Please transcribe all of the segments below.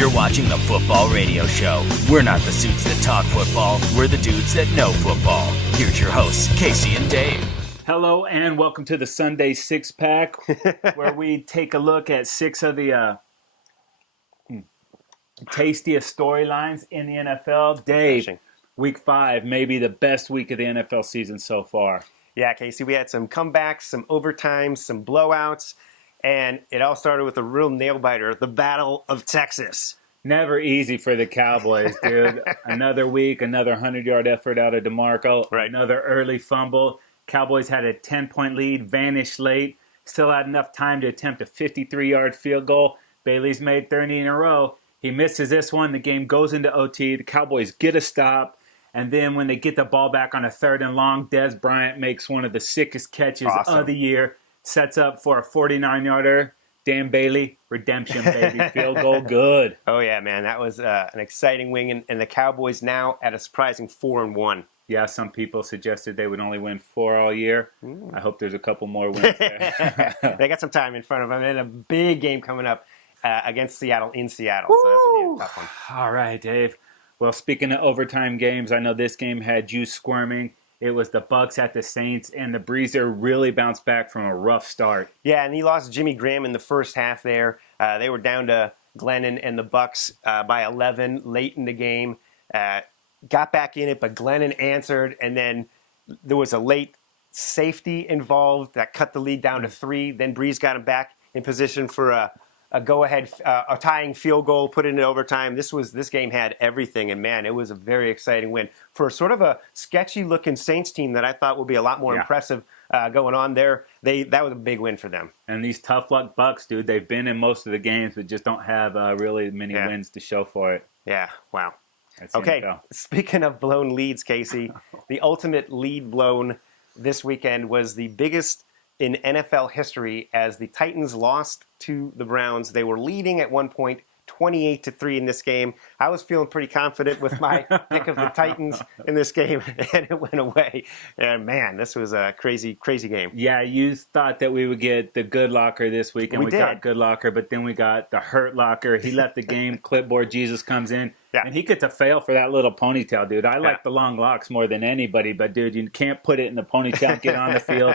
You're watching the Football Radio Show. We're not the suits that talk football. We're the dudes that know football. Here's your hosts, Casey and Dave. Hello and welcome to the Sunday Six Pack, where we take a look at six of the tastiest storylines in the NFL. Dave, Week 5 may be the best week of the NFL season so far. Yeah, Casey, we had some comebacks, some overtimes, some blowouts, and it all started with a real nail-biter, the Battle of Texas. Never easy for the Cowboys, dude. Another week, another 100-yard effort out of DeMarco, another early fumble. Cowboys had a 10-point lead, vanished late, still had enough time to attempt a 53-yard field goal. Bailey's made 30 in a row. He misses this one. The game goes into OT. The Cowboys get a stop. And then when they get the ball back on a 3rd and long, Dez Bryant makes one of the sickest catches of the year. Sets up for a 49-yarder. Dan Bailey, redemption, baby. Field goal, good. Oh, yeah, man. That was an exciting win. And the Cowboys now at a surprising 4-1. Yeah, some people suggested they would only win 4 all year. I hope there's a couple more wins there. They got some time in front of them. And a big game coming up against Seattle in Seattle. Woo! So that's going to be a tough one. All right, Dave. Well, speaking of overtime games, I know this game had you squirming. It was the Bucs at the Saints, and the Breezer really bounced back from a rough start. Yeah, and he lost Jimmy Graham in the first half there. They were down to Glennon and the Bucs by 11 late in the game. Got back in it, but Glennon answered, and then there was a late safety involved that cut the lead down to 3. Then Breeze got him back in position for a go-ahead, a tying field goal, put it in overtime. This game had everything, and man, it was a very exciting win for sort of a sketchy-looking Saints team that I thought would be a lot more impressive going on there. That was a big win for them. And these tough luck Bucs, dude, they've been in most of the games, but just don't have really many wins to show for it. Yeah, wow. That's okay, speaking of blown leads, Casey, the ultimate lead blown this weekend was the biggest in NFL history as the Titans lost to the Browns. They were leading at one point, 28-3 in this game. I was feeling pretty confident with my pick of the Titans in this game, and it went away. And man, this was a crazy, crazy game. Yeah, you thought that we would get the good locker this week, and we got good locker, but then we got the hurt locker. He left the game. Clipboard Jesus comes in. Yeah. And he gets a fail for that little ponytail, dude. I like the long locks more than anybody, but, dude, you can't put it in the ponytail, get on the field.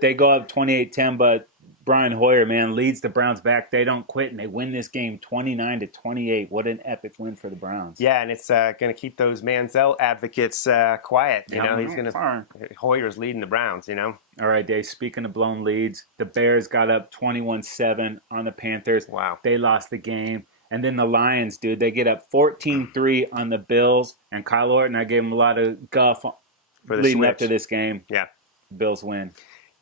They go up 28-10, but Brian Hoyer, man, leads the Browns back. They don't quit, and they win this game 29-28. What an epic win for the Browns. Yeah, and it's going to keep those Manziel advocates quiet. You know, he's going to – Hoyer's leading the Browns, you know. All right, Dave, speaking of blown leads, the Bears got up 21-7 on the Panthers. Wow. They lost the game. And then the Lions, dude, they get up 14-3 on the Bills. And Kyle Orton, I gave him a lot of guff for leading up to this game. Yeah. Bills win.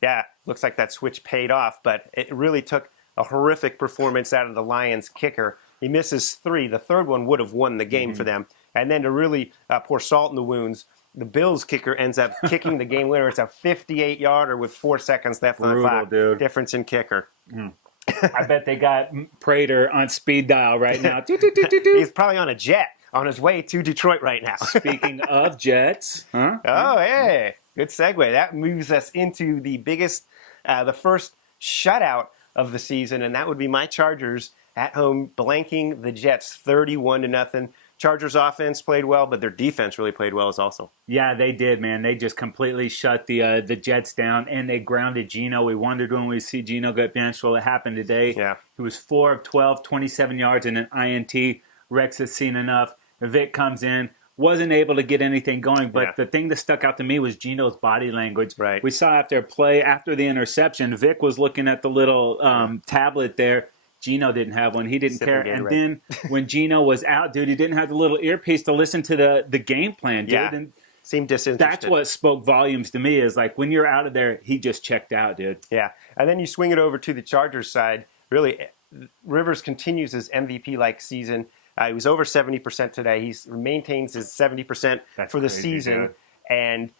Yeah, looks like that switch paid off, but it really took a horrific performance out of the Lions kicker. He misses 3. The third one would have won the game for them. And then to really pour salt in the wounds, the Bills kicker ends up kicking the game winner. It's a 58-yarder with 4 seconds left on the clock. Dude. Difference in kicker. I bet they got Prater on speed dial right now. He's probably on a jet on his way to Detroit right now. Speaking of jets. Huh? Oh, hey. Good segue. That moves us into the biggest, the first shutout of the season, and that would be my Chargers at home blanking the Jets 31-0. Chargers offense played well, but their defense really played well as also. Yeah, they did, man. They just completely shut the Jets down, and they grounded Geno. We wondered when we see Geno get benched. Well, it happened today. Yeah. He was 4 of 12, 27 yards and an INT. Rex has seen enough. Vic comes in. Wasn't able to get anything going, but the thing that stuck out to me was Geno's body language. Right. We saw after a play, after the interception, Vic was looking at the little tablet there. Geno didn't have one. He didn't care. And then when Geno was out, dude, he didn't have the little earpiece to listen to the game plan, dude. Yeah. And seemed disinterested. That's what spoke volumes to me is like when you're out of there, he just checked out, dude. Yeah. And then you swing it over to the Chargers side. Really, Rivers continues his MVP-like season. He was over 70% today. He maintains his 70% for the season. Dude. And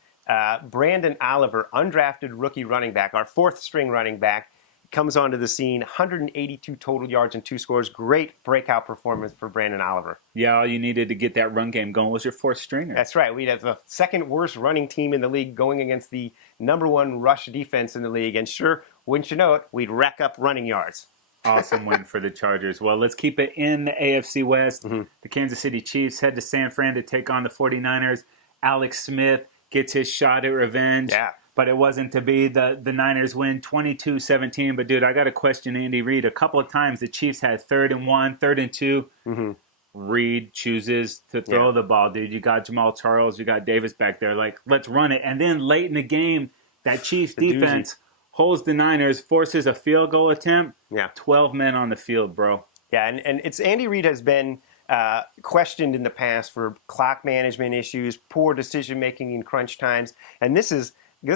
Brandon Oliver, undrafted rookie running back, our 4th-string running back, comes onto the scene, 182 total yards and 2 scores. Great breakout performance for Brandon Oliver. Yeah, all you needed to get that run game going was your 4th stringer. That's right. We have the 2nd worst running team in the league going against the #1 rush defense in the league. And sure, wouldn't you know it, we'd rack up running yards. Awesome win for the Chargers. Well, let's keep it in the AFC West. Mm-hmm. The Kansas City Chiefs head to San Fran to take on the 49ers. Alex Smith gets his shot at revenge. Yeah. But it wasn't to be. The Niners win 22-17. But, dude, I got to question Andy Reid. A couple of times the Chiefs had 3rd and 1, 3rd and 2. Mm-hmm. Reid chooses to throw the ball, dude. You got Jamal Charles. You got Davis back there. Like, let's run it. And then late in the game, that Chiefs defense holds the Niners, forces a field goal attempt. Yeah. 12 men on the field, bro. Yeah, and it's Andy Reid has been questioned in the past for clock management issues, poor decision-making in crunch times. And this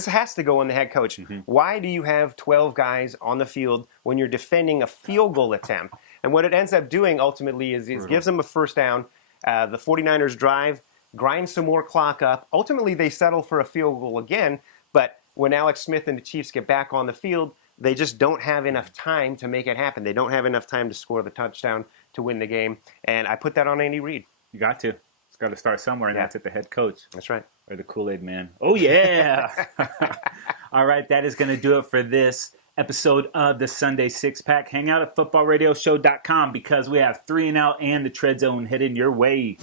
has to go on the head coach. Mm-hmm. Why do you have 12 guys on the field when you're defending a field goal attempt? And what it ends up doing ultimately is it gives them a first down. The 49ers drive, grind some more clock up. Ultimately, they settle for a field goal again. But when Alex Smith and the Chiefs get back on the field, they just don't have enough time to make it happen. They don't have enough time to score the touchdown to win the game. And I put that on Andy Reid. You got to. It's got to start somewhere, and that's at the head coach. That's right. Or the Kool-Aid man. Oh, yeah. All right, that is going to do it for this episode of the Sunday Six Pack. Hang out at footballradioshow.com because we have 3 and Out and the Tread Zone heading your way.